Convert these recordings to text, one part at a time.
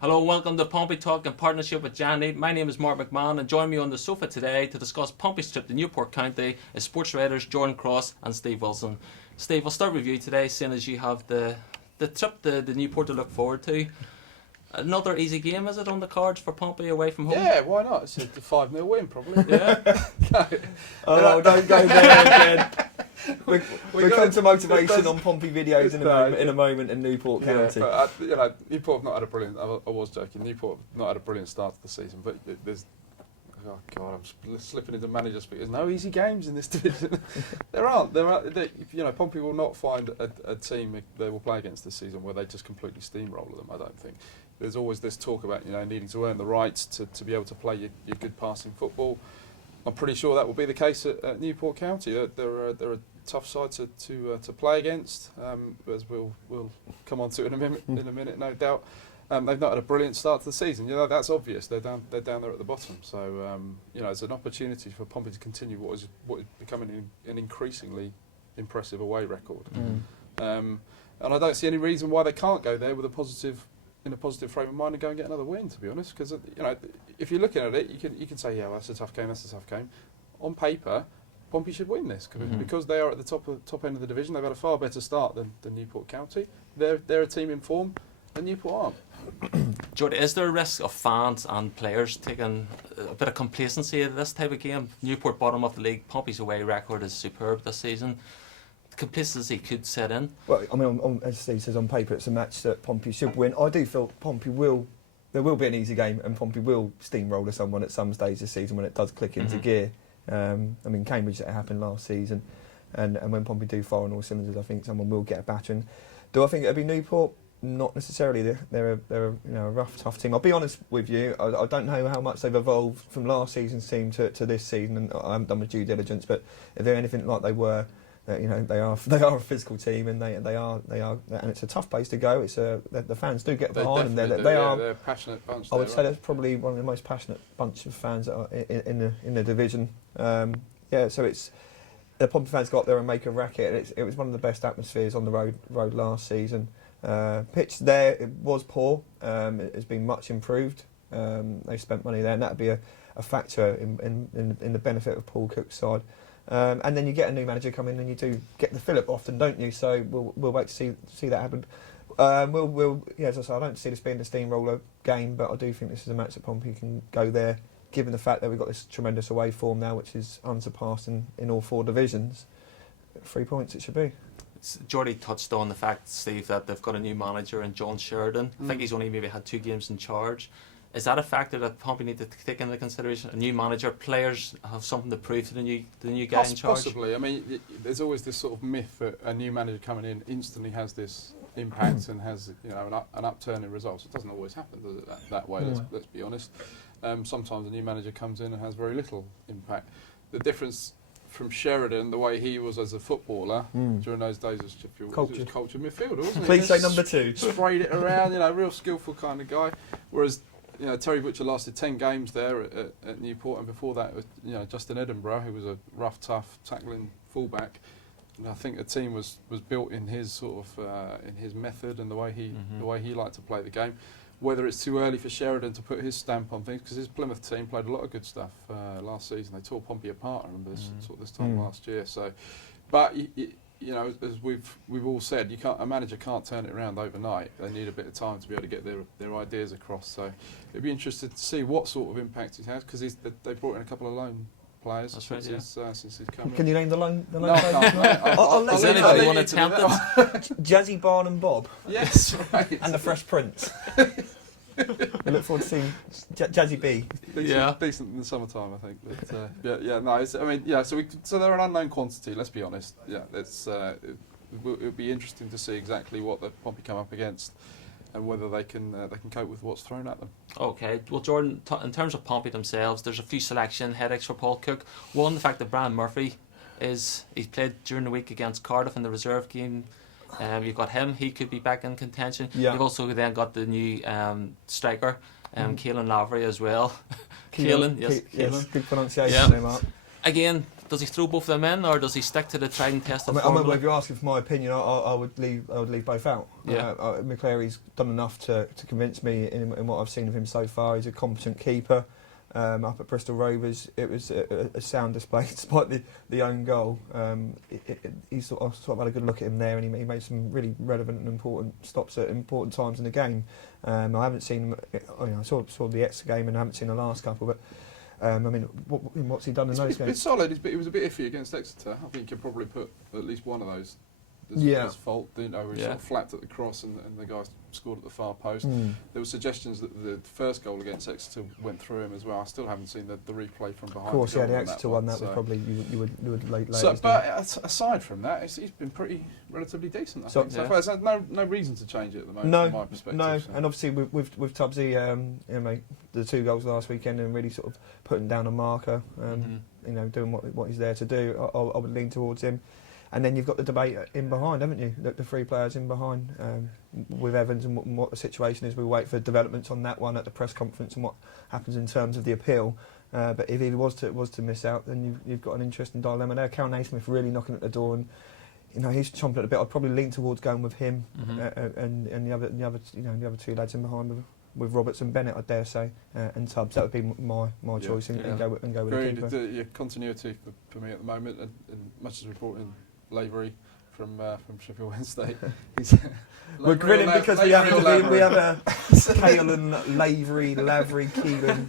Hello, welcome to Pompey Talk in partnership with Janny. My name is Mark McMahon, and join me on the sofa today to discuss Pompey's trip to Newport County is sports writers Jordan Cross and Steve Wilson. Steve, I'll start with you today, seeing as you have the trip to Newport to look forward to. Another easy game, is it, on the cards for Pompey away from home? Yeah, why not? It's a 5-0 win, probably. Yeah. Oh, don't go there again. We'll come to motivation on Pompey videos in a moment in Newport County. Yeah, but, Newport have not had a brilliant. I was joking. Newport have not had a brilliant start to the season, but there's. Oh God, I'm slipping into manager speak. There's no easy games in this division. There aren't. Pompey will not find a team they will play against this season where they just completely steamroller them. I don't think. There's always this talk about needing to earn the right to be able to play your good passing football. I'm pretty sure that will be the case at Newport County. They're a tough side to play against, as we'll come on to in a minute, no doubt. They've not had a brilliant start to the season. That's obvious. They're down there at the bottom. So it's an opportunity for Pompey to continue what is becoming an increasingly impressive away record. And I don't see any reason why they can't go there with a positive frame of mind and go and get another win. To be honest, because if you're looking at it, you can say, yeah, well, that's a tough game. On paper, Pompey should win this because they are at the top end of the division. They've had a far better start than Newport County. They're a team in form, and Newport aren't. Jordy, is there a risk of fans and players taking a bit of complacency at this type of game? Newport bottom of the league, Pompey's away record is superb this season. Complacency could set in. Well, I mean, as Steve says, on paper it's a match that Pompey should win. I do feel there will be an easy game and Pompey will steamroller someone at some stage this season when it does click into gear. I mean, Cambridge, that happened last season, and when Pompey do fire on all cylinders, I think someone will get a battering. Do I think it'll be Newport? Not necessarily. They're a rough, tough team. I'll be honest with you. I don't know how much they've evolved from last season's team to this season, and I haven't done my due diligence. But if they're anything like they were, they are a physical team, and they are, and it's a tough place to go. It's the fans do get behind them. They're a passionate bunch. I would say that's probably one of the most passionate bunch of fans that are in the division. So it's the Pompey fans got there and make a racket. It was one of the best atmospheres on the road last season. Pitch there, it was poor. It has been much improved. They spent money there, and that'd be a factor in the benefit of Paul Cook's side. And then you get a new manager come in, and you do get the fillip often, don't you? So we'll wait to see that happen. As I say, I don't see this being a steamroller game, but I do think this is a match that Pompey can go there, given the fact that we've got this tremendous away form now, which is unsurpassed in all four divisions. 3 points it should be. Jordy touched on the fact, Steve, that they've got a new manager in John Sheridan. I think he's only maybe had 2 games in charge. Is that a factor that Pompey need to take into consideration? A new manager, players have something to prove to the new guy in charge? Possibly. I mean, there's always this sort of myth that a new manager coming in instantly has this impact and has an upturn in results. It doesn't always happen, does it, that way, let's be honest. Sometimes a new manager comes in and has very little impact. The difference from Sheridan, the way he was as a footballer during those days as culture midfielder, wasn't he? Please say number 2. Sprayed it around, real skillful kind of guy. Whereas Terry Butcher lasted 10 games there at Newport, and before that, Justin Edinburgh, who was a rough, tough tackling fullback. And I think the team was built in his sort of in his method and the way he liked to play the game. Whether it's too early for Sheridan to put his stamp on things, because his Plymouth team played a lot of good stuff last season. They tore Pompey apart. I remember this time last year. So, but as we've all said, a manager can't turn it around overnight. They need a bit of time to be able to get their ideas across. So, it'd be interesting to see what sort of impact it has, because they brought in a couple of loan players since he's come. Can you name the loan? No, I can't. Does anybody want to attempt it? Jazzy Barn and Bob. Yes, right. And the Fresh Prince. We look forward to seeing Jazzy B. Decent in the summertime, I think. But, so they're an unknown quantity. Let's be honest. Yeah, it'll be interesting to see exactly what the Pompey come up against, and whether they can cope with what's thrown at them. Okay, well, Jordan, in terms of Pompey themselves, there's a few selection headaches for Paul Cook. One, the fact that Brian Murphy he's played during the week against Cardiff in the reserve game. You've got him; he could be back in contention. Yeah. You've also then got the new striker, Caelan Lavery as well. Caelan, yes, good pronunciation. Yeah. Again, Does he throw both of them in, or does he stick to the tried and tested I formula? mean, if you're asking for my opinion, I would leave both out. Yeah. McClary's done enough to convince me in what I've seen of him so far. He's a competent keeper. Up at Bristol Rovers, it was a sound display despite the own goal. He sort of had a good look at him there, and he made some really relevant and important stops at important times in the game. I haven't seen him. I saw the Exeter game, and I haven't seen the last couple, but. I mean, what's he done in those games? It's solid. He was a bit iffy against Exeter. I think you could probably put at least one of those as fault. Where he sort of flapped at the cross and the guy scored at the far post. There were suggestions that the first goal against Exeter went through him as well. I still haven't seen the replay from behind. Of course, the the Exeter one that was probably you would late. But aside from that, he's been pretty relatively decent. I think. So far, there's no reason to change it at the moment. From my perspective. No, so. and obviously with Tubbsy, the 2 goals last weekend and really sort of putting down a marker, doing what he's there to do. I would lean towards him. And then you've got the debate in behind, haven't you? The 3 players in behind with Evans and what the situation is. We wait for developments on that one at the press conference and what happens in terms of the appeal. But if he was to miss out, then you've got an interesting dilemma there. Karen Naismith really knocking at the door, and he's chomping at the bit. I'd probably lean towards going with him and the other 2 lads in behind with Roberts and Bennett, I dare say, and Tubbs. That would be my choice, and go with the keeper. Continuity for me at the moment, and much as we brought in Lavery from Sheffield Wednesday. We're grinning because we have a Kalen, Lavery, Keelan.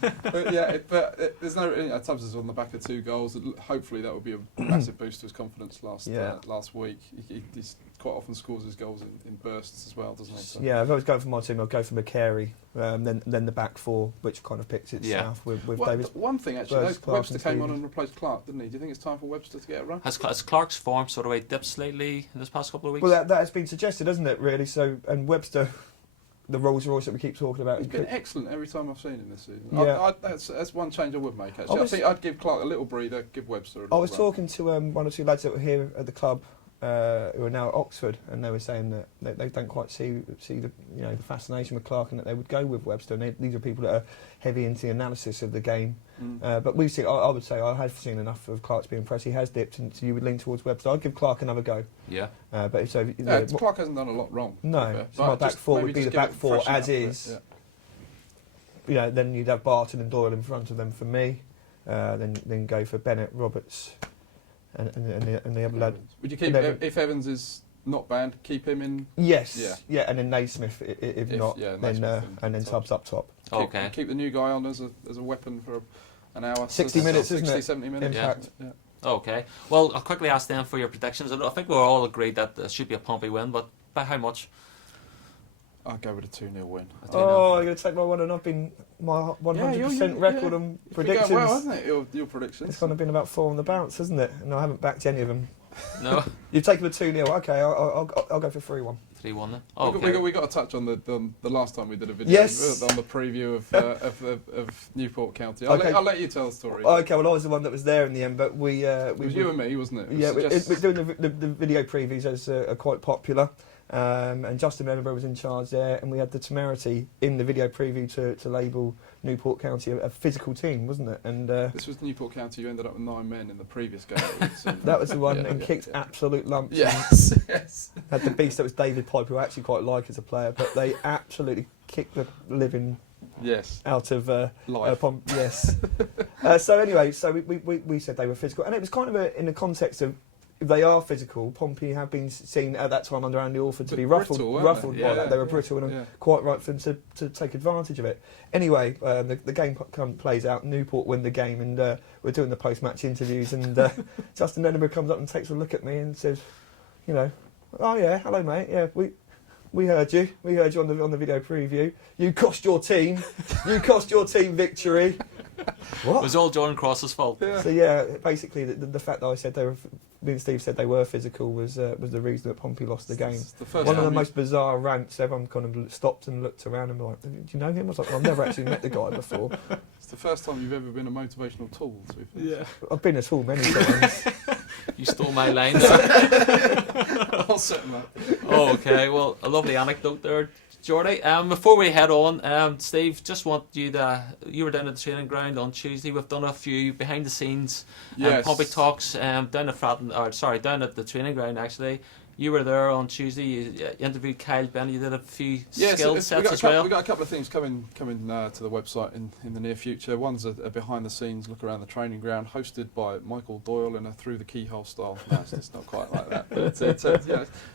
But there's no. Tubbs is on the back of 2 goals. Hopefully that will be a massive boost to his confidence last week. He's quite often scores his goals in bursts as well, doesn't he? So. Yeah, if I was going for my team, I'd go for McCary, then the back 4, which kind of picks itself with Davis. One thing actually, Webster came on and replaced Clark, didn't he? Do you think it's time for Webster to get a run? Has Clark's form sort of dipped slightly in this past couple of weeks? Well, that has been suggested, hasn't it? Really. So, and Webster, the Rolls Royce that we keep talking about, he's been excellent every time I've seen him this season. Yeah. That's one change I would make. Actually, I think I'd give Clark a little breather, give Webster a little. I was talking to 1 or 2 lads that were here at the club. Who are now at Oxford, and they were saying that they don't quite see the the fascination with Clark, and that they would go with Webster. And these are people that are heavy into the analysis of the game. But we've seen. I would say I have seen enough of Clark to be impressed. He has dipped, and so you would lean towards Webster. I'd give Clark another go. Yeah. But so Clark hasn't done a lot wrong. No, so my back 4 would be the back 4 as is. Yeah. Then you'd have Barton and Doyle in front of them for me. Then go for Bennett, Roberts. And the other lad. Would you keep if Evans is not banned? Keep him in. Yes. Yeah. And then Naismith if not. And then Tubbs up top. Okay. Keep the new guy on as a weapon for an hour. 60 minutes, 60, isn't it? 70 minutes. Impact. Yeah. Okay. Well, I'll quickly ask them for your predictions. I think we're all agreed that there should be a Pompey win, but by how much? I'll go with a 2-0 win. Oh, you're going to take my one, and I've been my 100% record on predictions. Well, hasn't it? Your predictions. It's kind of been about 4 on the bounce, hasn't it? And I haven't backed any of them. No. You've taken the 2-0. Okay, I'll go for 3-1. 3-1 then. Okay. We got to touch on the last time we did a video. Yes. On the preview of Newport County. I'll let you tell the story. Okay, well I was the one that was there in the end, but it was you and me, wasn't it? We're doing the video previews as are quite popular. And Justin Edinburgh was in charge there, and we had the temerity in the video preview to label Newport County a physical team, wasn't it? And this was Newport County. You ended up with 9 men in the previous game. That was the one, and kicked absolute lumps. Yes. Had the beast that was David Piper, who I actually quite like as a player, but they absolutely kicked the living out of life. Yes. So anyway, we said they were physical, and it was kind of in the context of. If they are physical, Pompey have been seen at that time under Andy Orford to be ruffled by that. They were brittle and quite right for them to take advantage of it. Anyway, the game plays out. Newport win the game, and we're doing the post-match interviews. And Justin Edinburgh comes up and takes a look at me and says, oh yeah, hello mate, yeah, we heard you. We heard you on the video preview. You cost your team victory. What? It was all Jordan Cross's fault. Yeah. So basically the fact that I said me and Steve said they were physical was the reason that Pompey lost the game. One of the most bizarre rants. Everyone kind of stopped and looked around and like, do you know him? I was like, I've never actually met the guy before. It's the first time you've ever been a motivational tool. Yeah, I've been a tool many times. You stole my line there. I'll set him up. Oh, okay. Well, a lovely anecdote there, Jordy. Before we head on, Steve, just want you were down at the training ground on Tuesday. We've done a few behind the scenes Pompey Talks down at down at the training ground actually. You were there on Tuesday. You interviewed Kyle Bennett. You did a few skill sets as well. We've got a couple of things coming to the website in the near future. One's a behind the scenes look around the training ground, hosted by Michael Doyle in a through the keyhole style. No, it's not quite like that. But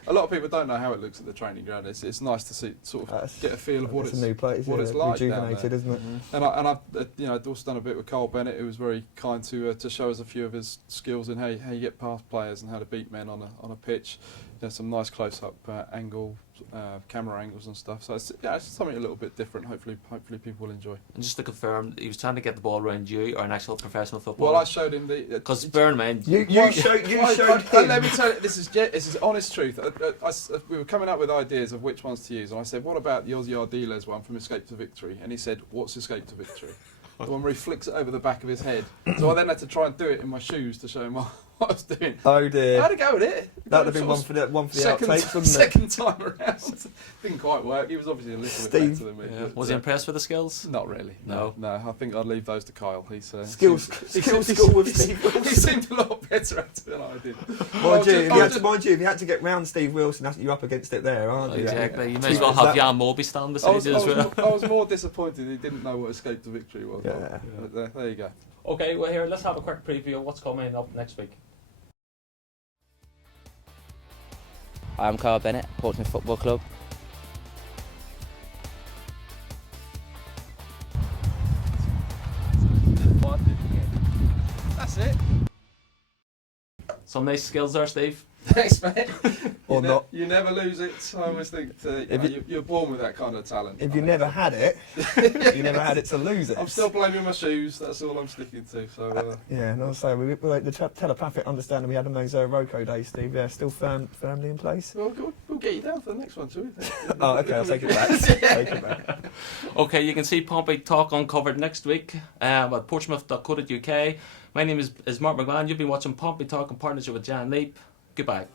a lot of people don't know how it looks at the training ground. It's nice to see, sort of get a feel of what it's a new place, what it's like rejuvenated, down isn't it? And I've also done a bit with Carl Bennett, who was very kind to show us a few of his skills in how you get past players and how to beat men on a pitch. Some nice close-up camera angles and stuff. So it's something a little bit different. Hopefully people will enjoy. And just to confirm, he was trying to get the ball around you or an actual professional footballer. Well, I showed him the. Because bear in mind, you showed him. Let me tell you, this is honest truth. We were coming up with ideas of which ones to use, and I said, "What about the Ozzy Ardiles one from Escape to Victory?" And he said, "What's Escape to Victory?" The one where he flicks it over the back of his head. So I then had to try and do it in my shoes to show him what I was doing. Oh dear! I had to go with it. That would have been one for the outtakes, wouldn't it? Second time around, didn't quite work. He was obviously a little bit better than me. Yeah. Was he impressed with the skills? Not really. No. I think I'd leave those to Kyle. He's skills school with Steve Wilson. He seemed a lot better at it than I did. Mind you, if you had to get round Steve Wilson, you're up against it there, aren't you? Exactly. You may as well have Jan Moby stand beside you as well. I was more disappointed he didn't know what Escape to Victory was. Yeah. But there you go. Okay, well here, let's have a quick preview of what's coming up next week. I'm Carl Bennett, Portsmouth Football Club. That's it. Some nice skills there, Steve. Thanks, mate. Or not. You never lose it. I always think you're born with that kind of talent. If you never had it, you never had it to lose it. I'm still blaming my shoes. That's all I'm sticking to. So yeah, and also the telepathic understanding we had on those Rocco days, Steve. Yeah, still firmly in place. We'll get you down for the next one too. Oh, okay, I'll take it back. Take it back. Okay, you can see Pompey Talk uncovered next week at portsmouth.co.uk. My name is Mark McMahon. You've been watching Pompey Talk in partnership with Jan Leap. Goodbye.